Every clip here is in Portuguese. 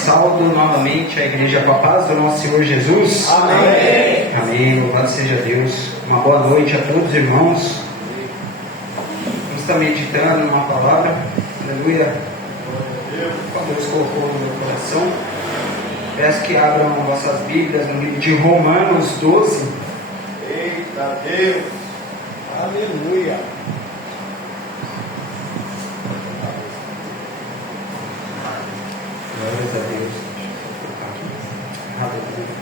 Saúdo novamente a igreja com a paz do nosso Senhor Jesus. Amém. Amém. Louvado seja Deus. Uma boa noite a todos, irmãos. Vamos estar meditando numa palavra. Aleluia. Deus colocou no meu coração. Peço que abram vossas Bíblias no livro de Romanos 12. Eita Deus. Aleluia. Glórias a Deus. Aleluia.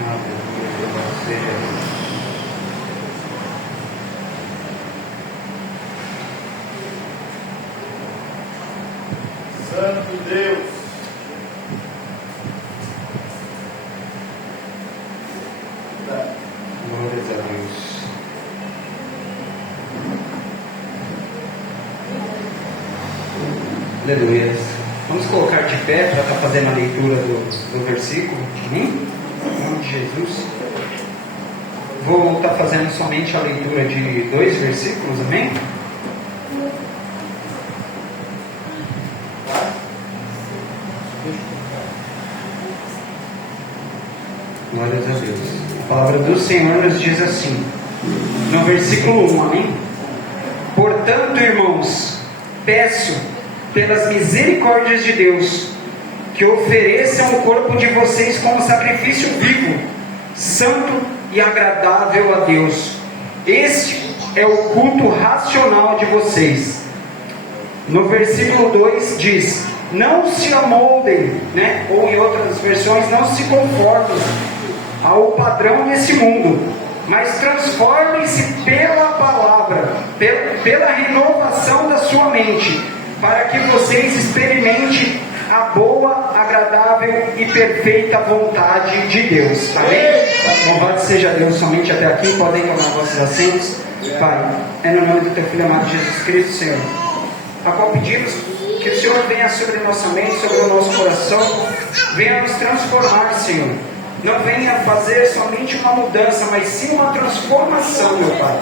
Aleluia. Louvado seja Deus. Santo Deus. Glórias a Deus. Aleluia. Vamos colocar de pé para estar fazendo a leitura do versículo. Amém? Em nome de Jesus. Vou estar fazendo somente a leitura de 2 versículos. Amém? Glórias a Deus. A palavra do Senhor nos diz assim, no versículo 1, amém? Portanto, irmãos, peço, pelas misericórdias de Deus, que ofereçam o corpo de vocês como sacrifício vivo, santo e agradável a Deus. Este é o culto racional de vocês. No versículo 2 diz, não se amoldem, né? Ou em outras versões, não se conformem ao padrão desse mundo, mas transformem-se pela palavra, pela renovação da sua mente, para que vocês experimentem a boa, agradável e perfeita vontade de Deus. Amém? Louvado seja Deus. Somente até aqui podem tomar vossos assentos. Pai, é no nome do teu Filho amado Jesus Cristo, Senhor, a qual pedimos que o Senhor venha sobre nossa mente, sobre o nosso coração, venha nos transformar, Senhor. Não venha fazer somente uma mudança, mas sim uma transformação, meu Pai.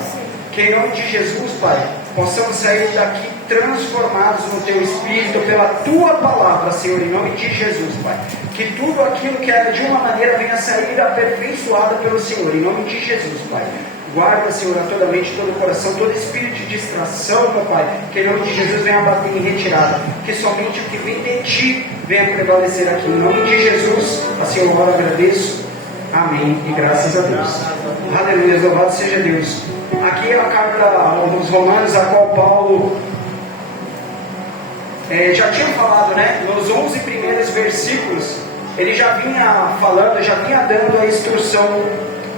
Que em nome de Jesus, Pai, possamos sair daqui transformados no Teu Espírito, pela Tua Palavra, Senhor, em nome de Jesus, Pai. Que tudo aquilo que era de uma maneira venha sair aperfeiçoado pelo Senhor, em nome de Jesus, Pai. Guarda, Senhor, a toda mente, todo o coração, todo espírito de distração, meu Pai. Que em nome de Jesus venha bater em retirada. Que somente o que vem de Ti venha prevalecer aqui. Em nome de Jesus, assim eu oro, agradeço. Amém. E graças a Deus. Aleluia. Louvado seja Deus. Aqui é a carta aos Romanos, a qual Paulo já tinha falado, né? Nos 11 primeiros versículos, ele já vinha falando, já vinha dando a instrução.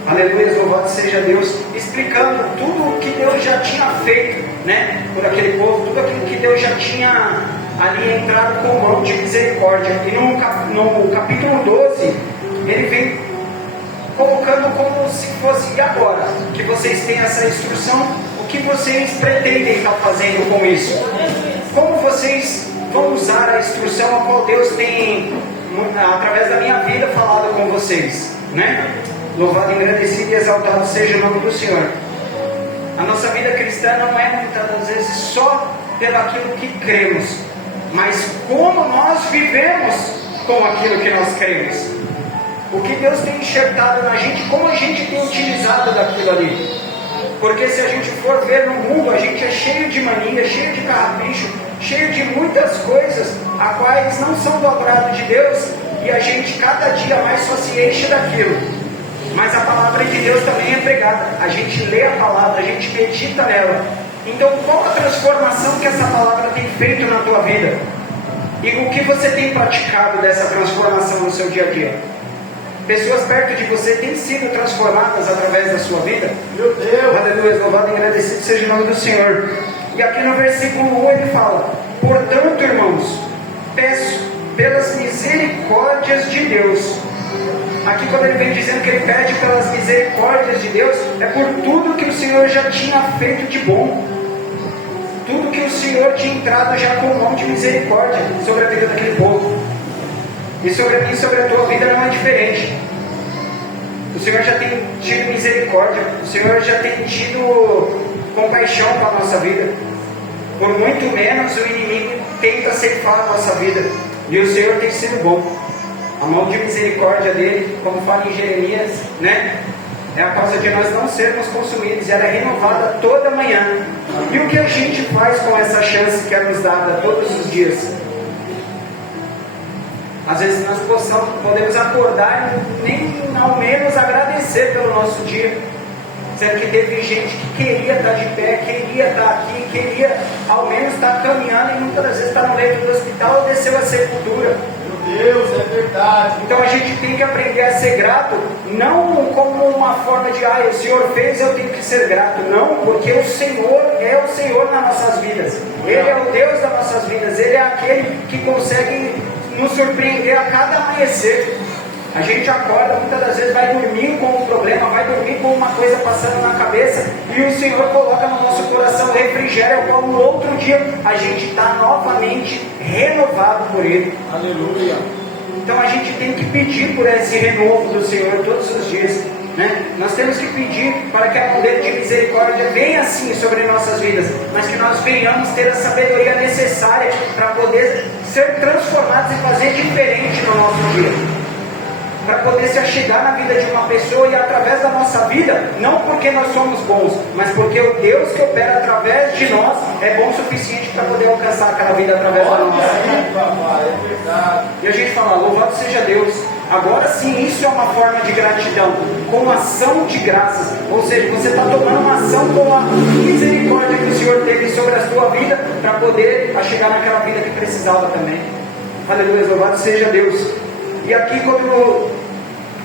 Aleluia, louvado seja Deus, explicando tudo o que Deus já tinha feito, né, por aquele povo, tudo aquilo que Deus já tinha ali entrado com mão de misericórdia. E no capítulo 12, ele vem colocando como se fosse, e agora que vocês têm essa instrução, o que vocês pretendem estar fazendo com isso? Como vocês vão usar a instrução a qual Deus tem, através da minha vida, falado com vocês, né? Louvado, engrandecido e exaltado seja o nome do Senhor. A nossa vida cristã não é muitas vezes só pelo aquilo que cremos, mas como nós vivemos com aquilo que nós cremos. O que Deus tem enxertado na gente, como a gente tem utilizado daquilo ali. Porque se a gente for ver no mundo, a gente é cheio de mania, cheio de carrapicho, cheio de muitas coisas, a quais não são do agrado de Deus, e a gente cada dia mais só se enche daquilo. Mas a palavra de Deus também é pregada. A gente lê a palavra, a gente medita nela. Então qual a transformação que essa palavra tem feito na tua vida? E o que você tem praticado dessa transformação no seu dia a dia? Pessoas perto de você têm sido transformadas através da sua vida? Meu Deus! Aleluia, louvado e agradecido seja o nome do Senhor. E aqui no versículo 1 ele fala, portanto, irmãos, peço pelas misericórdias de Deus. Aqui quando ele vem dizendo que ele pede pelas misericórdias de Deus, é por tudo que o Senhor já tinha feito de bom. Tudo que o Senhor tinha entrado já com mão de misericórdia sobre a vida daquele povo. E sobre a mim e sobre a tua vida não é diferente. O Senhor já tem tido misericórdia. O Senhor já tem tido compaixão com a nossa vida. por muito menos o inimigo tenta ceifar a nossa vida. E o Senhor tem sido bom. A mão de misericórdia dele, como fala em Jeremias, né? É a causa de nós não sermos consumidos. Ela é renovada toda manhã. E o que a gente faz com essa chance que é nos dada todos os dias? Às vezes nós podemos acordar e nem ao menos agradecer pelo nosso dia. Sendo que teve gente que queria estar de pé, queria estar aqui, queria ao menos estar caminhando e muitas vezes está no leito do hospital ou desceu a sepultura. Deus, é verdade. Então a gente tem que aprender a ser grato, não como uma forma de, o Senhor fez, eu tenho que ser grato. Não, porque o Senhor é o Senhor nas nossas vidas. Ele é o Deus das nossas vidas. Ele é aquele que consegue nos surpreender a cada amanhecer. A gente acorda, muitas das vezes vai dormir com um problema, vai dormir com uma coisa passando na cabeça, e o Senhor coloca no nosso coração refrigério, ao qual no outro dia a gente está novamente renovado por Ele. Aleluia. Então a gente tem que pedir por esse renovo do Senhor todos os dias, né? Nós temos que pedir para que a mão dele de misericórdia venha assim sobre nossas vidas, mas que nós venhamos ter a sabedoria necessária para poder ser transformados e fazer diferente no nosso dia. Para poder se achegar na vida de uma pessoa e através da nossa vida, não porque nós somos bons, mas porque o Deus que opera através de nós é bom o suficiente para poder alcançar aquela vida através da nossa vida. É verdade. E a gente fala, louvado seja Deus. Agora sim, isso é uma forma de gratidão, com ação de graças. Ou seja, você está tomando uma ação com a misericórdia que o Senhor teve sobre a sua vida, para poder chegar naquela vida que precisava também. Aleluia, louvado seja Deus. E aqui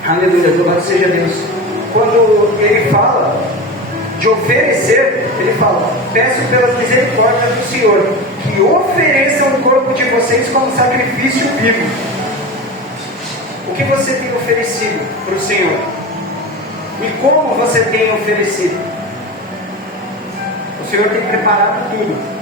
aleluia, louvado seja Deus, quando ele fala de oferecer, ele fala, peço pelas misericórdias do Senhor, que ofereçam o corpo de vocês como sacrifício vivo. O que você tem oferecido para o Senhor? E como você tem oferecido? O Senhor tem preparado tudo.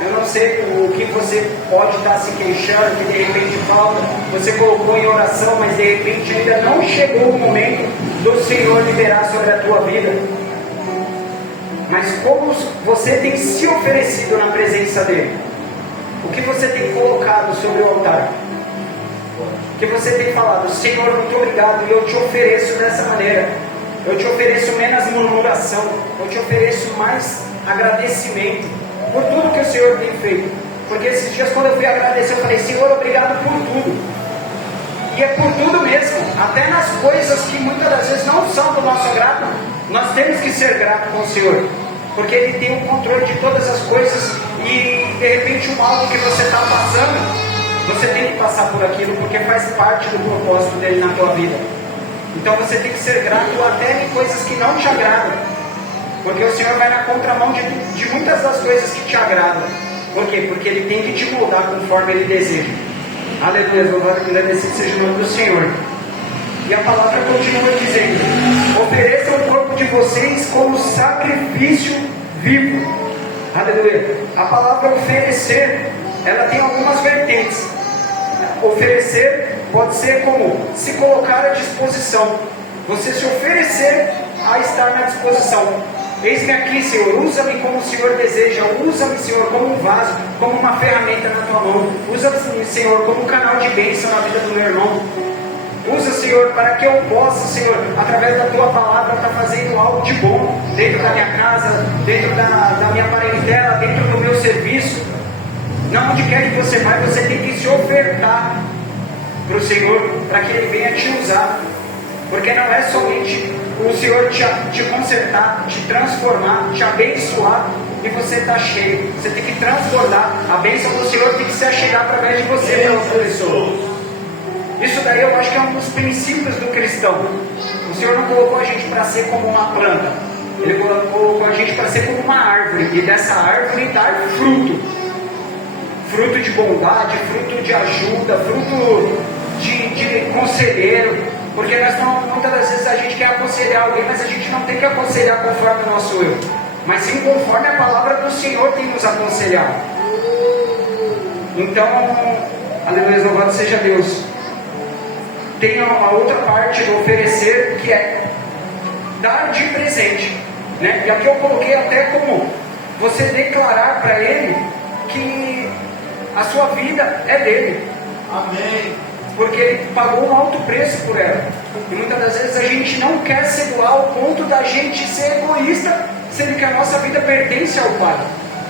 Eu não sei o que você pode estar se queixando, que de repente falta, você colocou em oração, mas de repente ainda não chegou o momento do Senhor liberar sobre a tua vida. Mas como você tem se oferecido na presença dEle? O que você tem colocado sobre o altar? O que você tem falado? Senhor, muito obrigado, e eu te ofereço dessa maneira. Eu te ofereço menos murmuração, eu te ofereço mais agradecimento por tudo que o Senhor tem feito. Porque esses dias, quando eu fui agradecer, eu falei, Senhor, obrigado por tudo. E é por tudo mesmo, até nas coisas que muitas das vezes não são do nosso agrado, nós temos que ser gratos com o Senhor, porque Ele tem o controle de todas as coisas. E de repente algo que você está passando, você tem que passar por aquilo, porque faz parte do propósito dele na tua vida. Então você tem que ser grato até em coisas que não te agradam, porque o Senhor vai na contramão de muitas das coisas que te agradam. Por quê? Porque Ele tem que te moldar conforme Ele deseja. Aleluia, louvado e agradecido seja o nome do Senhor. E a palavra continua dizendo, ofereçam o corpo de vocês como sacrifício vivo. Aleluia. A palavra oferecer, ela tem algumas vertentes. Oferecer pode ser como se colocar à disposição, você se oferecer a estar na disposição. Eis-me aqui, Senhor, usa-me como o Senhor deseja, usa-me, Senhor, como um vaso, como uma ferramenta na tua mão, usa-me, Senhor, como um canal de bênção na vida do meu irmão. Usa, Senhor, para que eu possa, Senhor, através da tua palavra, estar fazendo algo de bom dentro da minha casa, dentro da minha parentela, dentro do meu serviço. Não, onde quer que você vai, você tem que se ofertar para o Senhor, para que Ele venha te usar. Porque não é somente o Senhor te consertar, te transformar, te abençoar e você está cheio. Você tem que transbordar. A bênção do Senhor tem que se achegar através de você para outra pessoa. Isso daí eu acho que é um dos princípios do cristão. O Senhor não colocou a gente para ser como uma planta. Ele colocou a gente para ser como uma árvore. E dessa árvore dar fruto. Fruto de bondade, fruto de ajuda, fruto de conselheiro. Porque muitas das vezes a gente quer aconselhar alguém, mas a gente não tem que aconselhar conforme o nosso eu, mas sim conforme a palavra do Senhor tem nos aconselhado. Então, aleluia, louvado seja Deus. Tem uma outra parte do oferecer, que é dar de presente, né? E aqui eu coloquei até como você declarar para Ele que a sua vida é dele. Amém. Porque Ele pagou um alto preço por ela. E muitas das vezes a gente não quer se doar ao ponto da gente ser egoísta, sendo que a nossa vida pertence ao Pai,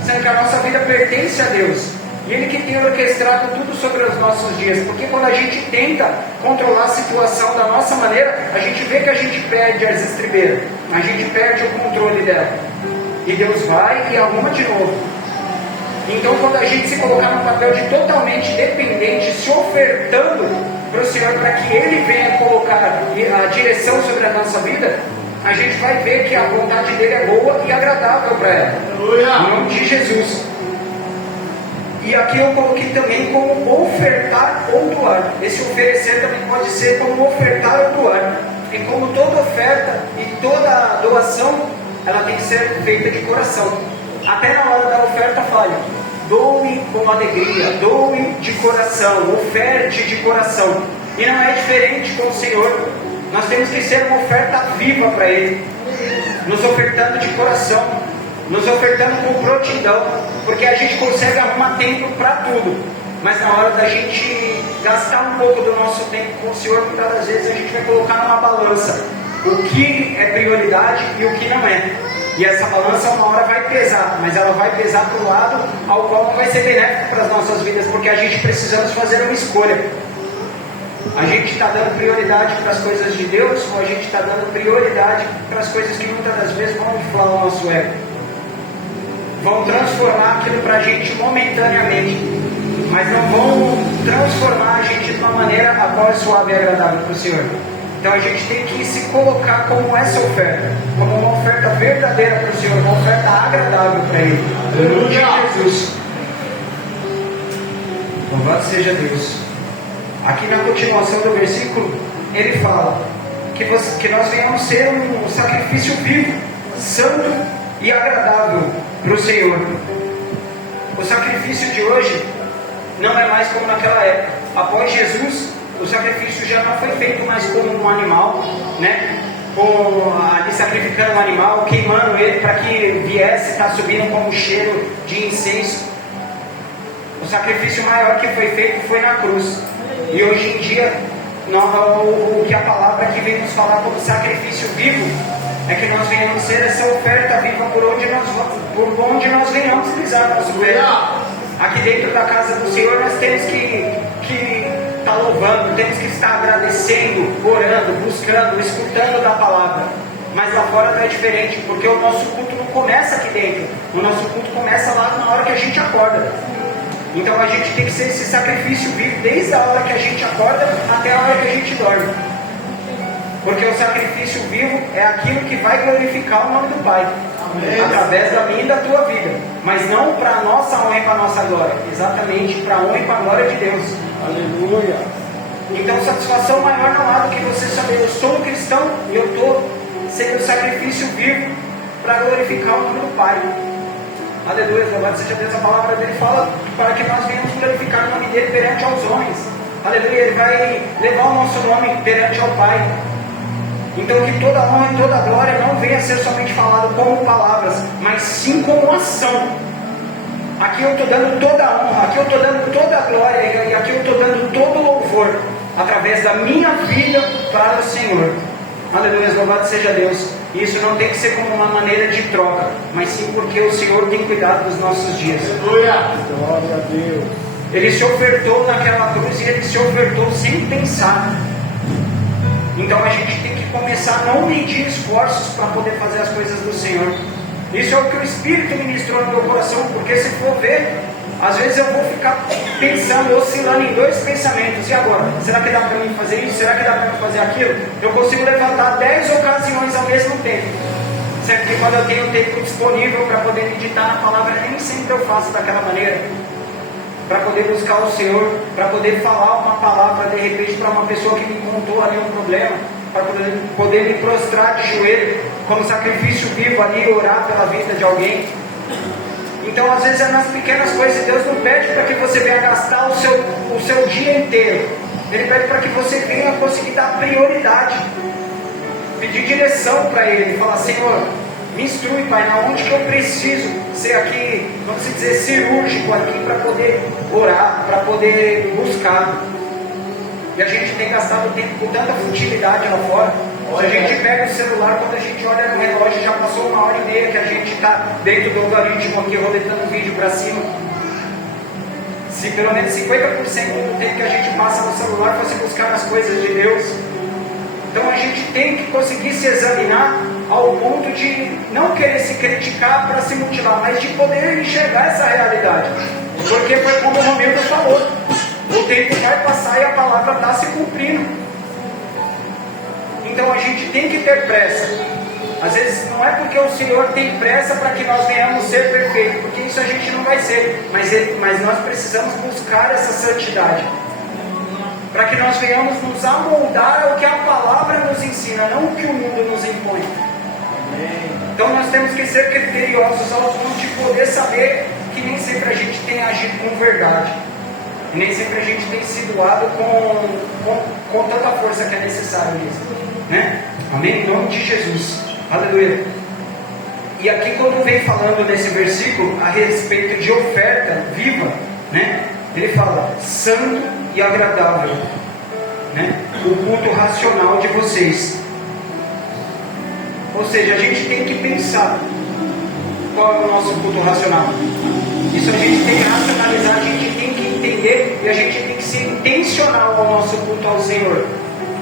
sendo que a nossa vida pertence a Deus. E Ele que tem orquestrado tudo sobre os nossos dias. Porque quando a gente tenta controlar a situação da nossa maneira, a gente vê que a gente perde as estribeiras, a gente perde o controle dela. E Deus vai e arruma de novo. Então, quando a gente se colocar no papel de totalmente dependente, se ofertando para o Senhor, para que Ele venha colocar a direção sobre a nossa vida, a gente vai ver que a vontade dele é boa e agradável para ela. Em nome de Jesus. E aqui eu coloquei também como ofertar ou doar. Esse oferecer também pode ser como ofertar ou doar. E como toda oferta e toda doação, ela tem que ser feita de coração. Até na hora da oferta fala: doe com alegria, doe de coração, oferte de coração. E não é diferente com o Senhor. Nós temos que ser uma oferta viva para Ele, nos ofertando de coração, nos ofertando com prontidão, porque a gente consegue arrumar tempo para tudo, mas na hora da gente gastar um pouco do nosso tempo com o Senhor, muitas das vezes a gente vai colocar numa balança o que é prioridade e o que não é. E essa balança uma hora vai pesar, mas ela vai pesar para o lado ao qual não vai ser benéfico para as nossas vidas, porque a gente precisamos fazer uma escolha. A gente está dando prioridade para as coisas de Deus, ou a gente está dando prioridade para as coisas que muitas das vezes vão inflar o nosso ego, vão transformar aquilo para a gente momentaneamente, mas não vão transformar a gente de uma maneira a qual é suave e agradável para o Senhor. Então a gente tem que se colocar como essa oferta, como uma oferta verdadeira para o Senhor, uma oferta agradável para Ele. Em nome de Jesus. Louvado seja Deus. Aqui na continuação do versículo, ele fala que nós venhamos ser um sacrifício vivo, santo e agradável para o Senhor. O sacrifício de hoje não é mais como naquela época. Após Jesus, o sacrifício já não foi feito mais como um animal, né? Ali sacrificando um animal, queimando ele para que viesse estar subindo como um cheiro de incenso. O sacrifício maior que foi feito foi na cruz. E hoje em dia, o que a palavra que vem nos falar como sacrifício vivo é que nós venhamos ser essa oferta viva por onde nós venhamos pisar nosso pé. Aqui dentro da casa do Senhor nós temos que estar louvando, temos que estar agradecendo, orando, buscando, escutando da palavra. Mas lá fora não é diferente, porque o nosso culto não começa aqui dentro, o nosso culto começa lá na hora que a gente acorda. Então a gente tem que ser esse sacrifício vivo desde a hora que a gente acorda até a hora que a gente dorme. Porque o sacrifício vivo é aquilo que vai glorificar o nome do Pai. Amém. Através da minha e da tua vida. Mas não para a nossa honra e para a nossa glória. Exatamente para a honra e para a glória de Deus. Aleluia. Então satisfação maior não há do que você saber: eu sou um cristão e eu estou sendo sacrifício vivo para glorificar o nome do Pai. Aleluia, louvado seja Deus. A palavra dele fala para que nós venhamos glorificar o nome dele perante aos homens. Aleluia, ele vai levar o nosso nome perante ao Pai. Então que toda honra e toda glória não venha a ser somente falado como palavras, mas sim como ação. Aqui eu estou dando toda a honra, aqui eu estou dando toda a glória, e aqui eu estou dando todo o louvor, através da minha vida para o Senhor. Aleluia, louvado seja Deus. E isso não tem que ser como uma maneira de troca, mas sim porque o Senhor tem cuidado dos nossos dias. Aleluia, glória a Deus. Ele se ofertou naquela cruz e ele se ofertou sem pensar. Então a gente tem que começar a não medir esforços para poder fazer as coisas do Senhor. Isso é o que o Espírito ministrou no meu coração, porque se for ver, às vezes eu vou ficar pensando, oscilando em dois pensamentos. E agora? Será que dá para mim fazer isso? Será que dá para mim fazer aquilo? Eu consigo levantar 10 ocasiões ao mesmo tempo. Sendo que quando eu tenho tempo disponível para poder meditar na palavra, nem sempre eu faço daquela maneira. Para poder buscar o Senhor, para poder falar uma palavra de repente para uma pessoa que me contou ali um problema, para poder me prostrar de joelho como sacrifício vivo ali, orar pela vida de alguém. Então às vezes é nas pequenas coisas. Deus não pede para que você venha gastar o seu dia inteiro. Ele pede para que você venha conseguir dar prioridade, pedir direção para Ele, falar: Senhor, Me instrui, Pai, na onde que eu preciso ser aqui, vamos dizer, cirúrgico aqui para poder orar, para poder buscar. E a gente tem gastado tempo com tanta futilidade lá fora. Se a gente pega o celular, quando a gente olha no relógio, já passou 1h30 que a gente está dentro do algoritmo aqui, roletando o vídeo para cima. Se pelo menos 50% do tempo que a gente passa no celular fosse buscar as coisas de Deus. Então a gente tem que conseguir se examinar ao ponto de não querer se criticar para se mutilar, mas de poder enxergar essa realidade. Porque foi como o Romildo falou, o tempo vai passar e a palavra está se cumprindo. Então a gente tem que ter pressa. Às vezes não é porque o Senhor tem pressa para que nós venhamos ser perfeitos, porque isso a gente não vai ser, mas nós precisamos buscar essa santidade, para que nós venhamos nos amoldar ao que a palavra nos ensina, não o que o mundo nos impõe. Então nós temos que ser criteriosos ao ponto de poder saber que nem sempre a gente tem agido com verdade, e nem sempre a gente tem sido doado com tanta força que é necessário mesmo, né? Amém? Em nome de Jesus. Aleluia. E aqui quando vem falando nesse versículo a respeito de oferta viva, né? Ele fala santo e agradável, né? O culto racional de vocês. Ou seja, a gente tem que pensar qual é o nosso culto racional. Isso a gente tem que racionalizar, a gente tem que entender e a gente tem que ser intencional ao nosso culto ao Senhor.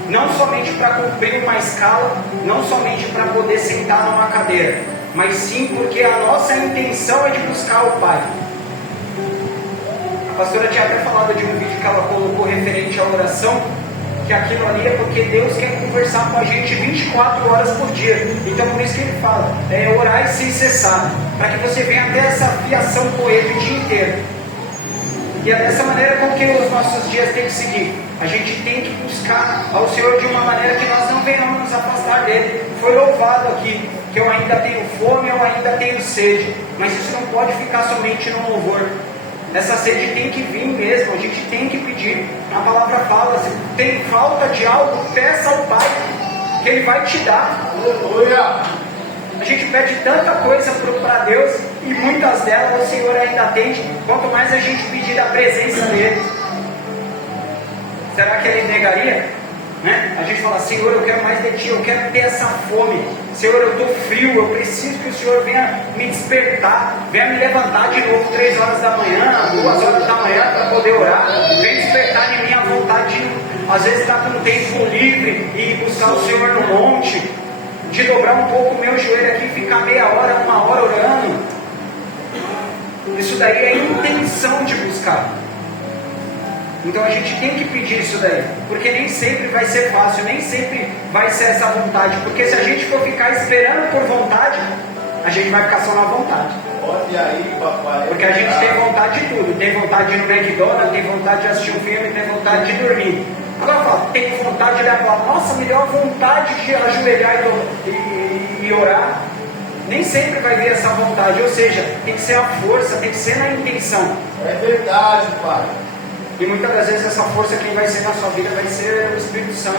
Não somente para cumprir uma escala, não somente para poder sentar numa cadeira, mas sim porque a nossa intenção é de buscar o Pai. A pastora tinha até falado de um vídeo que ela colocou referente à oração, que aquilo ali é porque Deus quer conversar com a gente 24 horas por dia. Então por isso que ele fala, orar sem cessar, para que você venha ter essa fiação com Ele o dia inteiro. E é dessa maneira com que os nossos dias têm que seguir. A gente tem que buscar ao Senhor de uma maneira que nós não venhamos nos afastar dele. Foi louvado aqui que eu ainda tenho fome, eu ainda tenho sede, mas isso não pode ficar somente no louvor. Essa sede tem que vir mesmo, a gente tem que pedir. A palavra fala, se tem falta de algo, peça ao Pai, que Ele vai te dar. Aleluia! A gente pede tanta coisa para Deus e muitas delas o Senhor ainda atende, quanto mais a gente pedir a presença dEle. Será que Ele negaria? Né? A gente fala, Senhor, eu quero mais de Ti, eu quero ter essa fome. Senhor, eu estou frio, eu preciso que o Senhor venha me despertar, venha me levantar de novo 3 horas da manhã, 2 horas da manhã para poder orar. Venha despertar em mim a vontade de, às vezes, estar com tempo livre e buscar o Senhor no monte, de dobrar um pouco o meu joelho aqui e ficar meia hora, 1 hora orando. Isso daí é intenção de buscar. Então a gente tem que pedir isso daí, porque nem sempre vai ser fácil, nem sempre vai ser essa vontade, porque se a gente for ficar esperando por vontade, a gente vai ficar só na vontade. Olha aí, papai. Porque a gente tem vontade de tudo, tem vontade de ir no McDonald's, tem vontade de assistir um filme, tem vontade de dormir. Agora fala, tem vontade de levar, nossa, me deu a vontade de ajoelhar e orar. Nem sempre vai vir essa vontade, ou seja, tem que ser a força, tem que ser na intenção. É verdade, pai. E muitas das vezes essa força quem vai ser na sua vida vai ser o Espírito Santo.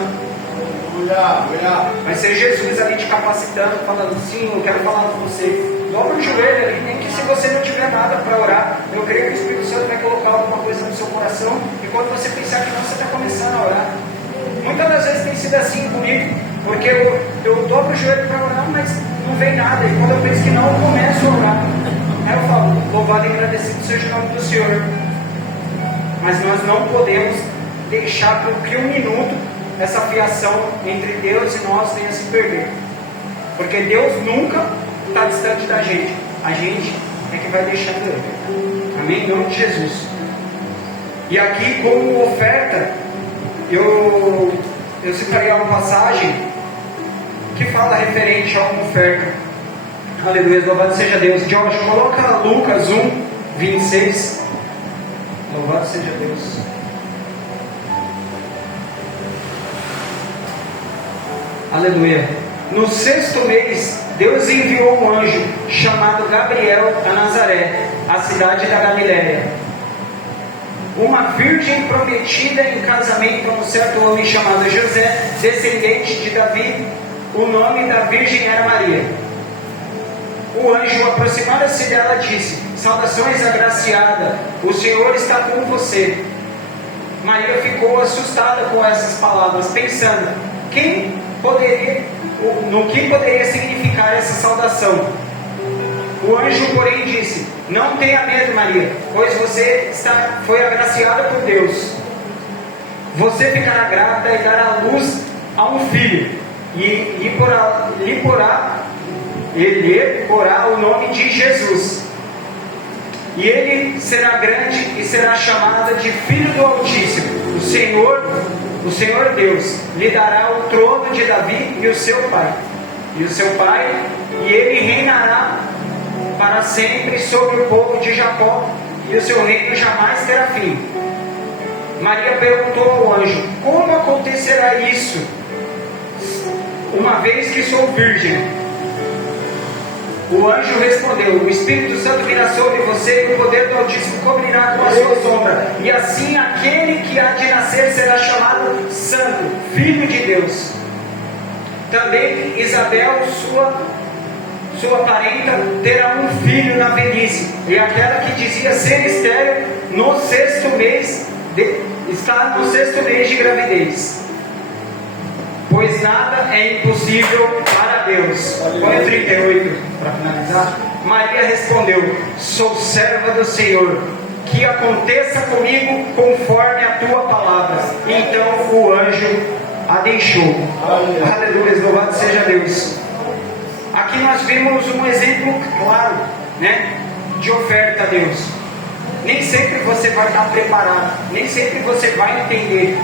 Vai ser Jesus ali te capacitando, falando, sim, eu quero falar com você. Dobra o joelho ali, nem que se você não tiver nada para orar, eu creio que o Espírito Santo vai colocar alguma coisa no seu coração, e quando você pensar que não, você está começando a orar. Muitas das vezes tem sido assim comigo, porque eu dobro o joelho para orar, mas não vem nada, e quando eu penso que não, eu começo a orar. Aí eu falo, louvado e agradecido seja o nome do Senhor. Mas nós não podemos deixar com que 1 minuto essa fiação entre Deus e nós venha se perder. Porque Deus nunca está distante da gente. A gente é que vai deixando Ele. Amém? Em nome de Jesus. E aqui, como oferta, eu separei uma passagem que fala referente a uma oferta. Aleluia, louvado seja Deus. Jorge, coloca Lucas 1, 26. Louvado seja Deus. Aleluia. No 6º mês, Deus enviou um anjo chamado Gabriel a Nazaré, a cidade da Galiléia. Uma virgem prometida em casamento a um certo homem chamado José, descendente de Davi. O nome da virgem era Maria. o anjo, aproximando-se dela, disse: saudações, agraciada, o Senhor está com você. Maria ficou assustada com essas palavras, pensando no que poderia significar essa saudação. O anjo, porém, disse: não tenha medo, Maria, pois você foi agraciada por Deus. Você ficará grávida e dará luz a um filho, e lhe porá o nome de Jesus. E ele será grande e será chamado de Filho do Altíssimo. O Senhor Deus lhe dará o trono de Davi e o seu pai. E ele reinará para sempre sobre o povo de Jacó, e o seu reino jamais terá fim. Maria perguntou ao anjo: como acontecerá isso, uma vez que sou virgem? O anjo respondeu: o Espírito Santo virá sobre você e o poder do Altíssimo cobrirá com a sua sombra. E assim aquele que há de nascer será chamado Santo, Filho de Deus. Também Isabel, sua parenta, terá um filho na velhice. E aquela que dizia ser estéril está no sexto mês de gravidez. Pois nada é impossível para Deus. Põe o 38 para finalizar. Maria respondeu: sou serva do Senhor, que aconteça comigo conforme a tua palavra. Então o anjo a deixou. Aleluia, louvado seja Deus. Aqui nós vimos um exemplo claro, de oferta a Deus. Nem sempre você vai estar preparado, nem sempre você vai entender.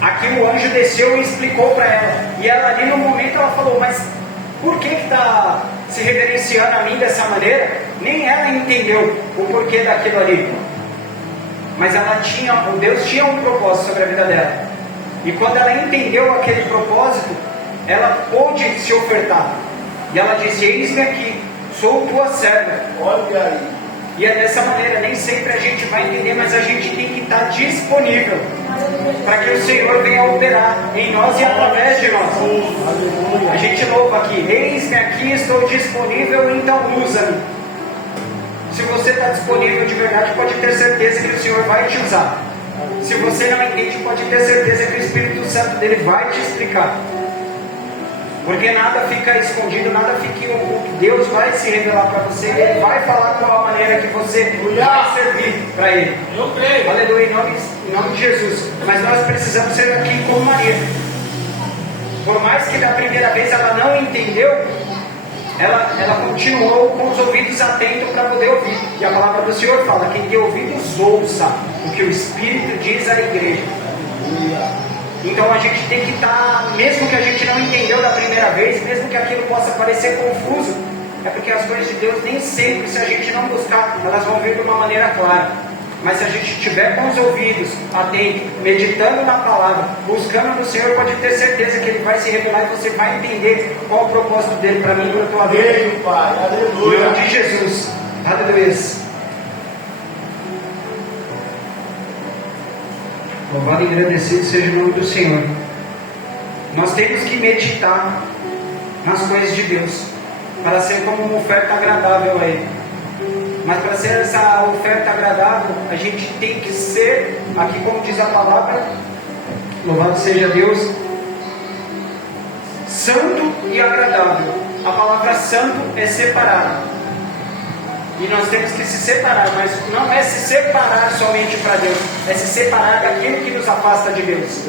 Aqui o anjo desceu e explicou para ela. E ela ali no momento ela falou: mas por que está se reverenciando a mim dessa maneira? Nem ela entendeu o porquê daquilo ali. Mas Deus tinha um propósito sobre a vida dela. E quando ela entendeu aquele propósito, ela pôde se ofertar. E ela disse: eis-me aqui, sou tua serva. Olha aí. E é dessa maneira, nem sempre a gente vai entender, mas a gente tem que estar disponível para que o Senhor venha operar em nós e através de nós. A gente louva aqui: eis-me aqui, estou disponível, então usa-me. Se você está disponível de verdade, pode ter certeza que o Senhor vai te usar. Se você não entende, pode ter certeza que o Espírito Santo dele vai te explicar. Porque nada fica escondido, nada fica oculto. Deus vai se revelar para você, Ele vai falar qual a maneira que você vai servir para Ele. Eu creio. Aleluia, em nome de Jesus. Mas nós precisamos ser aqui como Maria. Por mais que da primeira vez ela não entendeu, ela continuou com os ouvidos atentos para poder ouvir. E a palavra do Senhor fala: quem tem ouvidos ouça o que o Espírito diz à igreja. Então a gente tem que estar, mesmo que a gente não entendeu da primeira vez, mesmo que aquilo possa parecer confuso, é porque as coisas de Deus nem sempre, se a gente não buscar, elas vão vir de uma maneira clara. Mas se a gente estiver com os ouvidos atentos, meditando na palavra, buscando no Senhor, pode ter certeza que Ele vai se revelar e você vai entender qual é o propósito dele para mim e para a tua vida. Amém, Pai. Aleluia. Em nome de Jesus. Aleluia. Louvado e agradecido seja o nome do Senhor. Nós temos que meditar nas coisas de Deus, para ser como uma oferta agradável a Ele. Mas para ser essa oferta agradável, a gente tem que ser, aqui como diz a palavra, louvado seja Deus, santo e agradável. A palavra santo é separado. E nós temos que se separar, mas não é se separar somente para Deus, é se separar daquilo que nos afasta de Deus.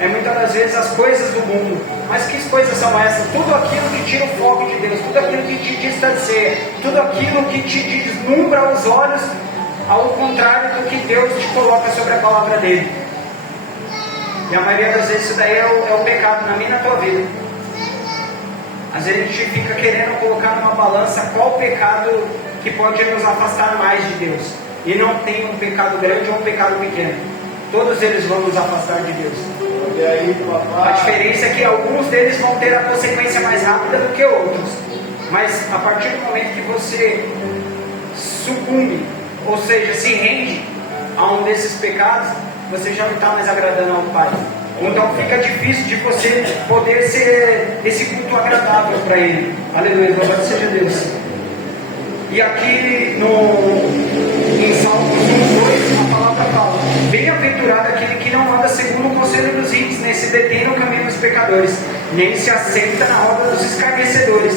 É muitas das vezes as coisas do mundo. Mas que coisas são essas? Tudo aquilo que tira o foco de Deus, tudo aquilo que te distancia, tudo aquilo que te deslumbra os olhos, ao contrário do que Deus te coloca sobre a palavra dele. E a maioria das vezes isso daí é o pecado na minha e na tua vida. Às vezes a gente fica querendo colocar numa balança qual pecado que pode nos afastar mais de Deus. E não tem um pecado grande ou um pecado pequeno. Todos eles vão nos afastar de Deus. Olha aí, papai. A diferença é que alguns deles vão ter a consequência mais rápida do que outros. Mas a partir do momento que você sucumbe, ou seja, se rende a um desses pecados, você já não está mais agradando ao Pai. Então fica difícil de você poder ser esse culto agradável para Ele. Aleluia, louvado seja Deus. E aqui em Salmos 1:2, a palavra fala: bem-aventurado aquele que não anda segundo o conselho dos ímpios, nem se detém no caminho dos pecadores, nem se assenta na roda dos escarnecedores.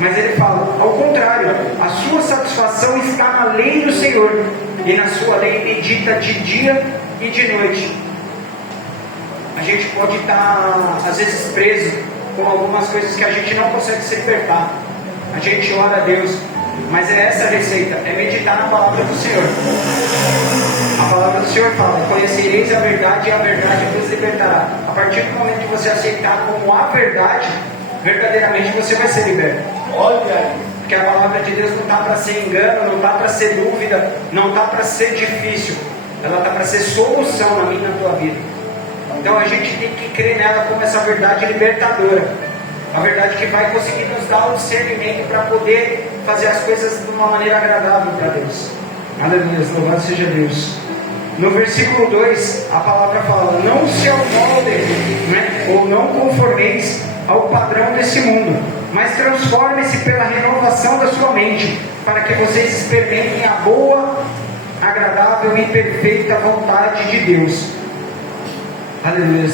Mas ele fala, ao contrário, a sua satisfação está na lei do Senhor, e na sua lei medita de dia e de noite. A gente pode estar, às vezes, preso com algumas coisas que a gente não consegue se libertar. A gente ora a Deus, mas é essa a receita, é meditar na palavra do Senhor. A palavra do Senhor fala: conhecereis a verdade e a verdade vos libertará. A partir do momento que você aceitar como a verdade, verdadeiramente você vai ser liberto. Olha aí. Porque a palavra de Deus não está para ser engano, não está para ser dúvida, não está para ser difícil. Ela está para ser solução na minha e na tua vida. Então a gente tem que crer nela como essa verdade libertadora. A verdade que vai conseguir nos dar o discernimento para poder fazer as coisas de uma maneira agradável para Deus. Aleluia, louvado seja Deus. No versículo 2, a palavra fala: não se amoldem, ou não conformeis ao padrão desse mundo, mas transforme-se pela renovação da sua mente, para que vocês experimentem a boa, agradável e perfeita vontade de Deus. Aleluia.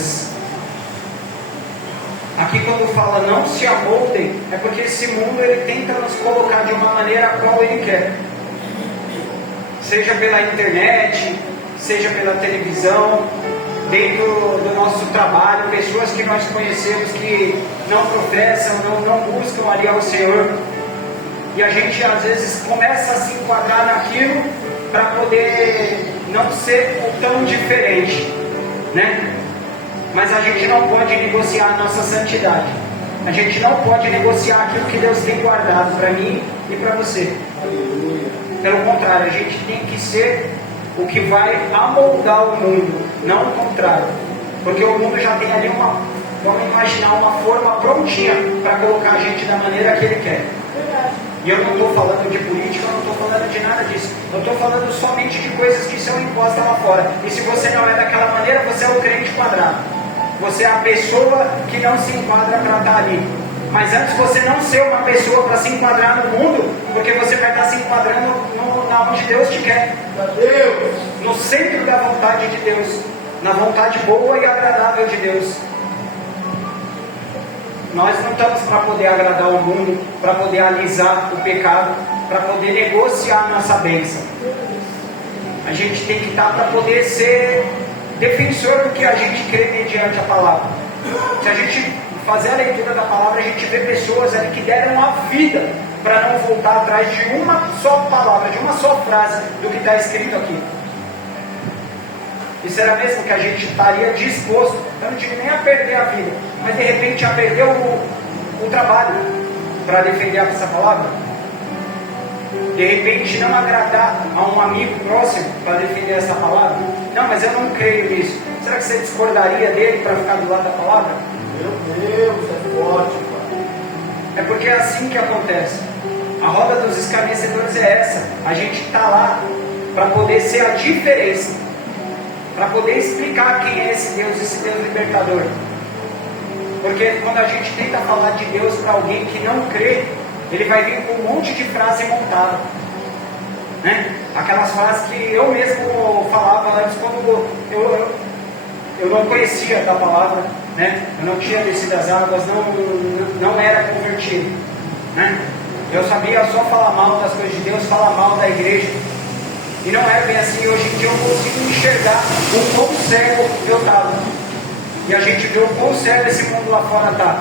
Aqui quando fala não se amoldem, é porque esse mundo ele tenta nos colocar de uma maneira a qual ele quer. Seja pela internet, seja pela televisão, dentro do nosso trabalho, pessoas que nós conhecemos que não professam, não buscam ali ao Senhor. E a gente às vezes começa a se enquadrar naquilo para poder não ser tão diferente, né? Mas a gente não pode negociar a nossa santidade. A gente não pode negociar aquilo que Deus tem guardado para mim e para você. Pelo contrário, a gente tem que ser o que vai amoldar o mundo, não o contrário. Porque o mundo já tem ali vamos imaginar uma forma prontinha para colocar a gente da maneira que ele quer. E eu não estou falando de política, eu não estou falando de nada disso. Eu estou falando somente de coisas que são impostas lá fora. E se você não é daquela maneira, você é o crente quadrado. Você é a pessoa que não se enquadra para estar ali. Mas antes você não ser uma pessoa para se enquadrar no mundo, porque você vai estar se enquadrando na onde Deus te quer. No centro da vontade de Deus, na vontade boa e agradável de Deus. Nós não estamos para poder agradar o mundo, para poder alisar o pecado, para poder negociar nossa bênção. A gente tem que estar para poder ser defensor do que a gente crê mediante a palavra. Se a gente fazer a leitura da palavra, a gente vê pessoas ali que deram a vida para não voltar atrás de uma só palavra, de uma só frase do que está escrito aqui. E será mesmo que a gente estaria disposto, eu não digo nem a perder a vida, mas de repente a perder o trabalho para defender essa palavra? De repente não agradar a um amigo próximo para defender essa palavra? Não, mas eu não creio nisso. Será que você discordaria dele para ficar do lado da palavra? Meu Deus, é forte, pai. É porque é assim que acontece. A roda dos escarnecedores é essa. A gente está lá para poder ser a diferença, para poder explicar quem é esse Deus libertador. Porque quando a gente tenta falar de Deus para alguém que não crê, ele vai vir com um monte de frase montada, né? Aquelas frases que eu mesmo falava antes, quando eu não conhecia da palavra, né? Eu não tinha descido as águas, não era convertido, né? Eu sabia só falar mal das coisas de Deus, falar mal da igreja. E não era bem assim. Hoje em dia eu consigo enxergar o quão cego eu estava. E a gente vê o quão cego esse mundo lá fora está.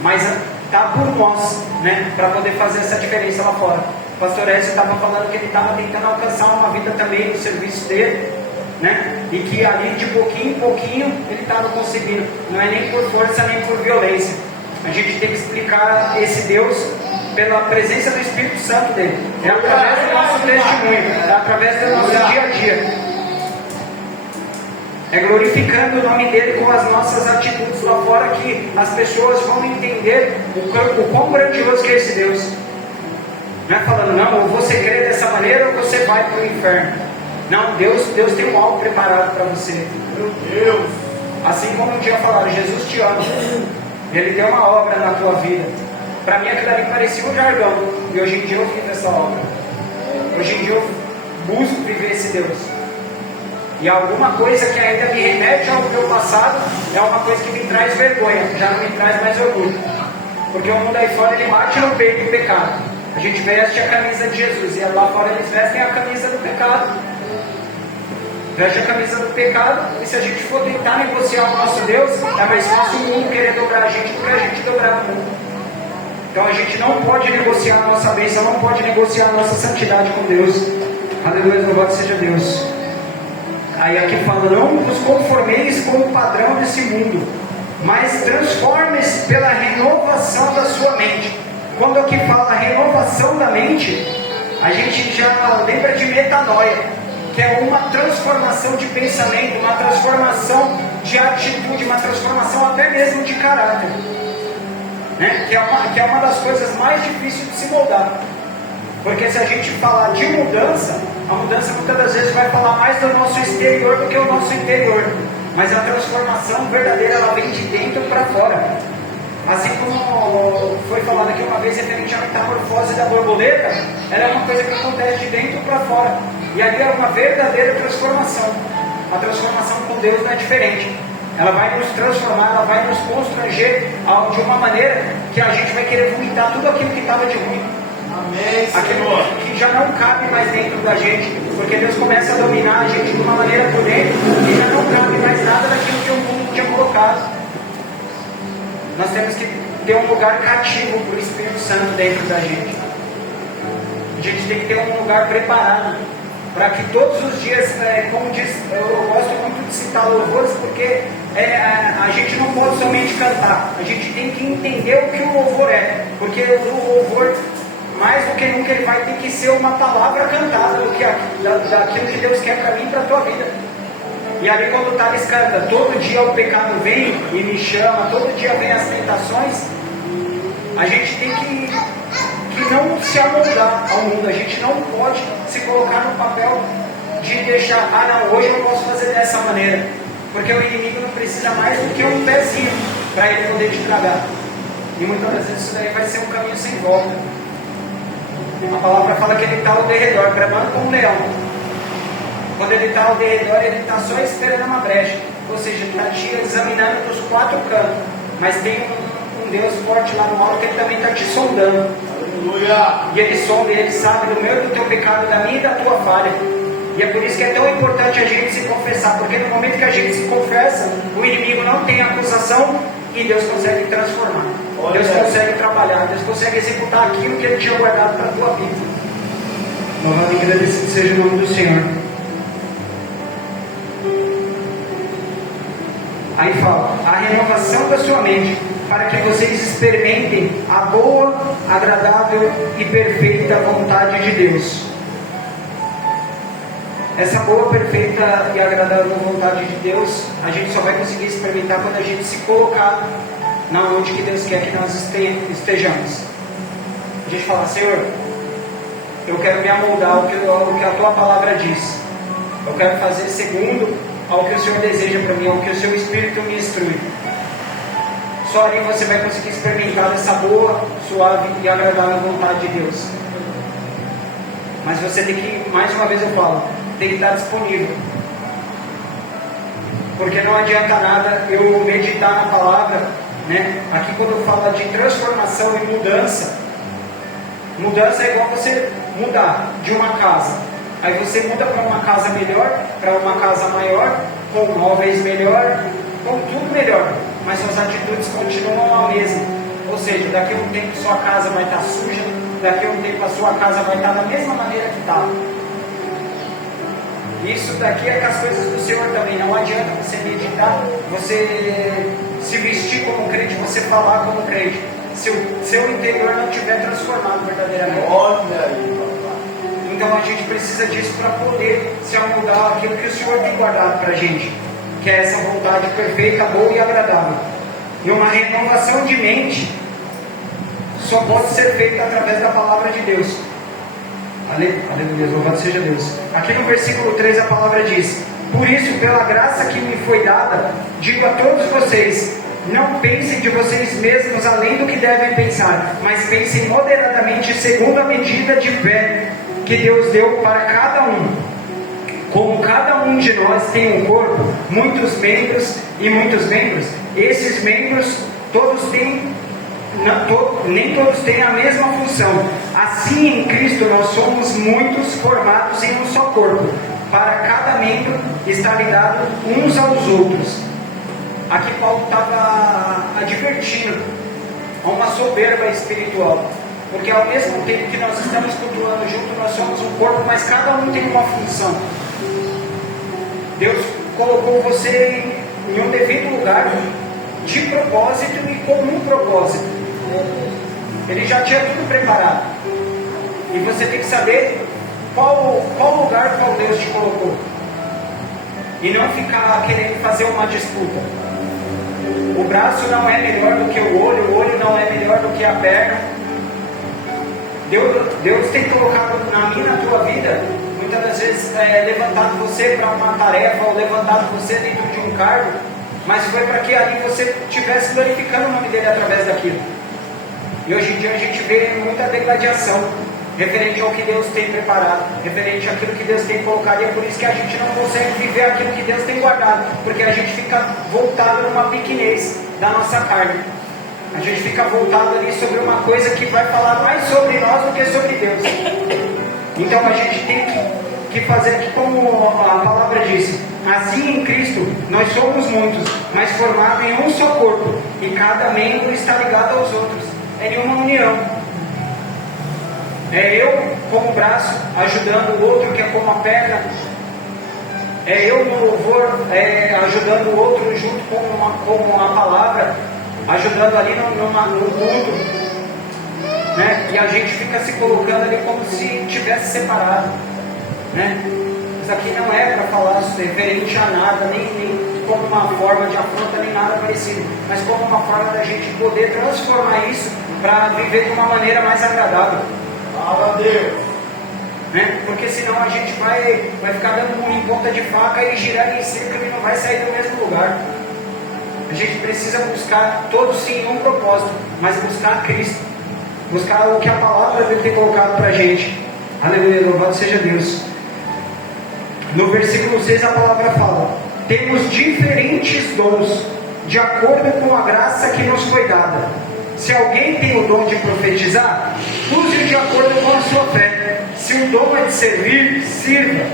Mas está por nós, né? Para poder fazer essa diferença lá fora. O pastor Écio estava falando que ele estava tentando alcançar uma vida também no serviço dele, né? E que ali de pouquinho em pouquinho ele estava conseguindo. Não é nem por força nem por violência. A gente tem que explicar esse Deus pela presença do Espírito Santo dele. É através do nosso testemunho, é através do nosso dia a dia. É glorificando o nome dele com as nossas atitudes lá fora que as pessoas vão entender o quão grandioso que é esse Deus. Não é falando, não, ou você crê dessa maneira ou você vai para o inferno. Não, Deus tem um algo preparado para você. Meu Deus! Assim como um dia falaram, Jesus te ama, Ele deu uma obra na tua vida. Para mim aquilo ali parecia um jargão, e hoje em dia eu vivo essa obra. Hoje em dia eu busco viver esse Deus. E alguma coisa que ainda me remete ao meu passado é uma coisa que me traz vergonha, já não me traz mais orgulho. Porque o mundo aí fora ele bate no peito do pecado. A gente veste a camisa de Jesus, e lá fora eles vestem a camisa do pecado. Veste a camisa do pecado, e se a gente for tentar negociar o nosso Deus, é mais fácil o mundo querer dobrar a gente do que a gente dobrar o mundo. Então a gente não pode negociar a nossa bênção, não pode negociar a nossa santidade com Deus. Aleluia, louvado seja Deus. Aí aqui fala, não vos conformeis com o padrão desse mundo, mas transforme-se pela renovação da sua mente. Quando aqui fala renovação da mente, a gente já lembra de metanoia, que é uma transformação de pensamento, uma transformação de atitude, uma transformação até mesmo de caráter, né? que é uma das coisas mais difíceis de se moldar. Porque se a gente falar de mudança, a mudança muitas das vezes vai falar mais do nosso exterior do que o nosso interior. Mas a transformação verdadeira, ela vem de dentro para fora. Assim como foi falado aqui uma vez referente à metamorfose da borboleta, ela é uma coisa que acontece de dentro para fora. E ali é uma verdadeira transformação. A transformação com Deus não é diferente. Ela vai nos transformar, ela vai nos constranger de uma maneira que a gente vai querer vomitar tudo aquilo que estava de ruim. Amém, aquilo que já não cabe mais dentro da gente, porque Deus começa a dominar a gente de uma maneira por dentro e já não cabe mais nada daquilo que o mundo tinha colocado. Nós temos que ter um lugar cativo para o Espírito Santo dentro da gente. A gente tem que ter um lugar preparado para que todos os dias, como diz, eu gosto muito de citar louvores, porque a gente não pode somente cantar, a gente tem que entender o que o louvor é, porque o louvor, mais do que nunca, ele vai ter que ser uma palavra cantada daquilo que Deus quer para mim e para a tua vida. E ali quando o Thales canta, todo dia o pecado vem e me chama, todo dia vem as tentações, a gente tem que não se amoldar ao mundo, a gente não pode se colocar no papel de deixar, não, hoje eu posso fazer dessa maneira, porque o inimigo não precisa mais do que um pezinho para ele poder te tragar. E muitas vezes isso daí vai ser um caminho sem volta. A palavra fala que ele está ao derredor, bramando como um leão. Quando ele está ao derredor, ele está só esperando uma brecha. Ou seja, ele está te examinando dos quatro cantos. Mas tem um Deus forte lá no alto que ele também está te sondando. Aleluia. E ele sonda, e ele sabe do meu e do teu pecado, da minha e da tua falha. E é por isso que é tão importante a gente se confessar. Porque no momento que a gente se confessa, o inimigo não tem acusação e Deus consegue transformar. Deus consegue trabalhar, Deus consegue executar aquilo que Ele tinha guardado para a tua vida. Louvado e agradecido seja o nome do Senhor. Aí fala, a renovação da sua mente, para que vocês experimentem a boa, agradável e perfeita vontade de Deus. Essa boa, perfeita e agradável vontade de Deus, a gente só vai conseguir experimentar quando a gente se colocar na onde que Deus quer que nós estejamos. A gente fala, Senhor, eu quero me amoldar ao que a Tua palavra diz. Eu quero fazer segundo ao que o Senhor deseja para mim, ao que o Seu Espírito me instrui. Só ali você vai conseguir experimentar essa boa, suave e agradável vontade de Deus. Mas você tem que, mais uma vez eu falo, tem que estar disponível. Porque não adianta nada eu meditar na palavra, né? Aqui quando fala de transformação e mudança, mudança é igual você mudar de uma casa. Aí você muda para uma casa melhor, para uma casa maior, com móveis melhor, com tudo melhor, mas suas atitudes continuam a mesma. Ou seja, daqui a um tempo sua casa vai estar suja, daqui a um tempo a sua casa vai estar da mesma maneira que estava. Isso daqui é com as coisas do Senhor também. Não adianta você meditar, você se vestir como crente, você falar como crente, se o seu interior não estiver transformado verdadeiramente. Olha aí, papai. Então a gente precisa disso para poder se amoldar aquilo que o Senhor tem guardado para a gente, que é essa vontade perfeita, boa e agradável. E uma renovação de mente só pode ser feita através da palavra de Deus. Aleluia, louvado seja Deus. Aqui no versículo 3 a palavra diz: Por isso, pela graça que me foi dada, digo a todos vocês, não pensem de vocês mesmos além do que devem pensar, mas pensem moderadamente segundo a medida de fé que Deus deu para cada um. Como cada um de nós tem um corpo, muitos membros, esses membros todos têm, nem todos têm a mesma função. Assim, em Cristo, nós somos muitos formados em um só corpo. Para cada membro está ligado uns aos outros. Aqui Paulo estava advertindo a uma soberba espiritual. Porque ao mesmo tempo que nós estamos cultuando junto, nós somos um corpo, mas cada um tem uma função. Deus colocou você em um devido lugar, de propósito e com um propósito. Ele já tinha tudo preparado. E você tem que saber qual lugar qual Deus te colocou. E não ficar querendo fazer uma disputa. O braço não é melhor do que o olho não é melhor do que a perna. Deus tem colocado na minha e na tua vida, muitas das vezes levantado você para uma tarefa, ou levantado você dentro de um cargo, mas foi para que ali você estivesse glorificando o nome dele através daquilo. E hoje em dia a gente vê muita degradação referente ao que Deus tem preparado, referente àquilo que Deus tem colocado, e é por isso que a gente não consegue viver aquilo que Deus tem guardado, porque a gente fica voltado numa pequenez da nossa carne. A gente fica voltado ali sobre uma coisa que vai falar mais sobre nós do que sobre Deus. Então a gente tem que fazer aqui como a palavra diz: assim em Cristo nós somos muitos, mas formados em um só corpo, e cada membro está ligado aos outros. É nenhuma união. É eu como braço ajudando o outro que é como a perna. É eu no louvor ajudando o outro junto com a palavra, ajudando ali no mundo, né? E a gente fica se colocando ali como se tivesse separado, né? Isso aqui não é para falar referente a nada, nem como uma forma de afronta, nem nada parecido, mas como uma forma da gente poder transformar isso para viver de uma maneira mais agradável. Fala a Deus. Né? Porque senão a gente vai ficar dando em ponta de faca e girando em círculo e não vai sair do mesmo lugar. A gente precisa buscar todos sim um propósito, mas buscar Cristo, buscar o que a palavra dele tem colocado para a gente. Aleluia, louvado seja Deus. No versículo 6 a palavra fala: temos diferentes dons, de acordo com a graça que nos foi dada. Se alguém tem o dom de profetizar, use-o de acordo com a sua fé. Se o dom é de servir, sirva.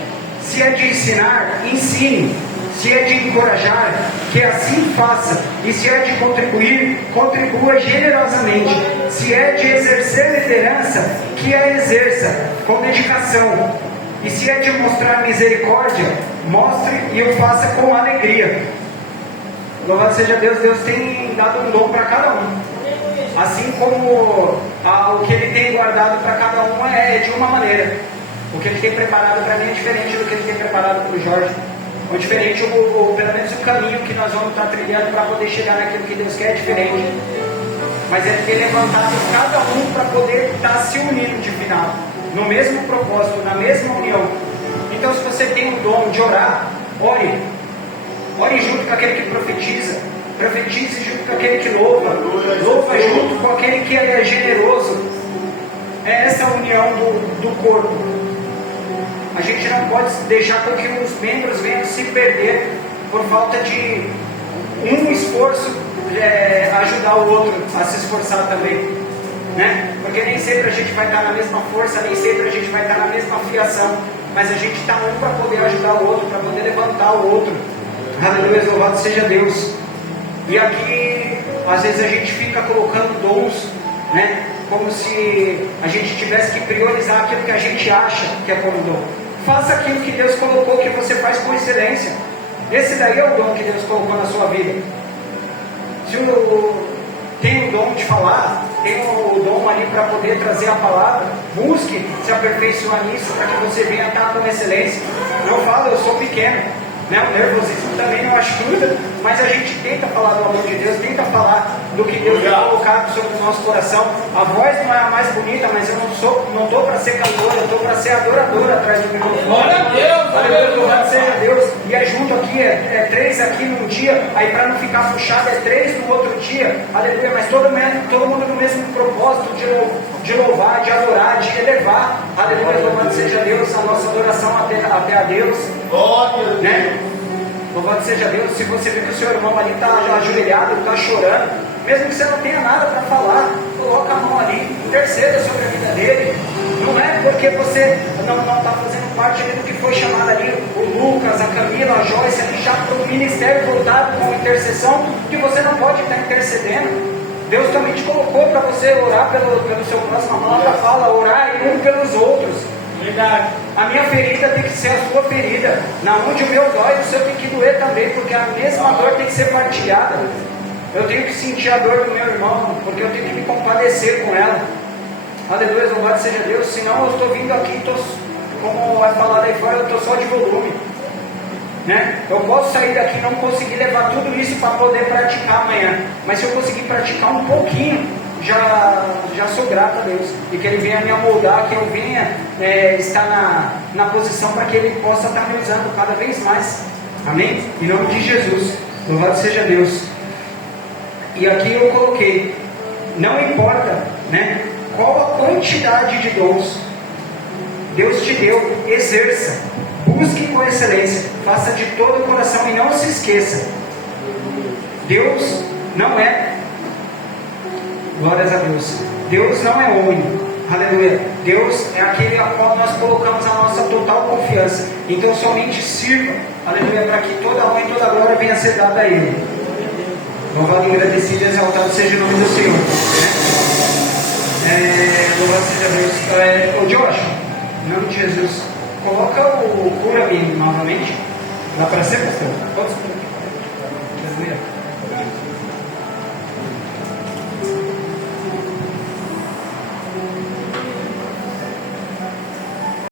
Se é de ensinar, ensine. Se é de encorajar, que assim faça. E se é de contribuir, contribua generosamente. Se é de exercer liderança, que a exerça com dedicação. E se é de mostrar misericórdia, mostre e o faça com alegria. Louvado seja Deus, Deus tem dado um dom para cada um. Assim como o que Ele tem guardado para cada um é de uma maneira. O que Ele tem preparado para mim é diferente do que Ele tem preparado para o Jorge. Ou diferente, ou pelo menos o caminho que nós vamos estar trilhando para poder chegar naquilo que Deus quer é diferente. Mas Ele tem levantado cada um para poder estar se unindo de final, no mesmo propósito, na mesma união. Então, se você tem o dom de orar, ore. Ore junto com aquele que profetiza. Profetize junto com aquele que louva. Louva junto com aquele que é generoso. É essa a união do corpo. A gente não pode deixar com que os membros venham se perder por falta de um esforço ajudar o outro a se esforçar também, né? Porque nem sempre a gente vai estar na mesma força, nem sempre a gente vai estar na mesma afiação, mas a gente está um para poder ajudar o outro, para poder levantar o outro. Aleluia, louvado seja Deus. E aqui, às vezes a gente fica colocando dons, né? Como se a gente tivesse que priorizar aquilo que a gente acha que é como dom. Faça aquilo que Deus colocou que você faz com excelência. Esse daí é o dom que Deus colocou na sua vida. Se tem o dom de falar, tem o dom ali para poder trazer a palavra, busque se aperfeiçoar nisso para que você venha estar com excelência. Não fala, eu sou pequeno. né? O nervosismo também não ajuda, mas a gente tenta falar do amor de Deus, tenta falar do que Deus tem colocado sobre o nosso coração. A voz não é a mais bonita, mas eu não estou para ser cantora, eu estou para ser adoradora atrás do microfone. Glória a Deus! Aleluia, louvado seja Deus. E é junto aqui, é 3 aqui num dia, aí para não ficar puxado é 3 no outro dia, aleluia, mas todo mundo no mesmo propósito de louvar, de adorar, de elevar, aleluia, louvado seja Deus, a nossa adoração até a Deus, né? Louvado seja Deus. Se você vê que o seu irmão ali está ajoelhado, está chorando, mesmo que você não tenha nada para falar, coloca a mão ali, interceda sobre a vida dele. Não é porque você não está fazendo parte ali do que foi chamado ali, o Lucas, a Camila, a Joyce, ali já para o ministério voltado com intercessão, que você não pode estar intercedendo. Deus também te colocou para você orar pelo seu próximo. A palavra fala, orar um pelos outros. Verdade. A minha ferida tem que ser a sua ferida. Na onde o meu dói, o seu tem que doer também, porque a mesma dor tem que ser partilhada. Eu tenho que sentir a dor do meu irmão, porque eu tenho que me compadecer com ela. Aleluia, louvado seja Deus. Senão eu estou vindo aqui, como vai falar daí fora, eu estou só de volume, né? Eu posso sair daqui e não conseguir levar tudo isso para poder praticar amanhã, mas se eu conseguir praticar um pouquinho, já sou grato a Deus, e que Ele venha me amoldar, que eu venha estar na posição para que Ele possa estar me usando cada vez mais. Amém? Em nome de Jesus, louvado seja Deus. E aqui eu coloquei, não importa, né, qual a quantidade de dons Deus te deu, exerça, busque com excelência, faça de todo o coração e não se esqueça, Deus não é, glórias a Deus, Deus não é homem, aleluia, Deus é aquele a qual nós colocamos a nossa total confiança, então somente sirva, aleluia, para que toda a honra e toda a glória venha a ser dada a Ele. Louvado, agradecido e exaltado seja o nome do Senhor, louvado seja Deus. Ô Josh, em nome de Jesus, coloca o cura-me novamente. Dá para ser, pastor? Pode ser.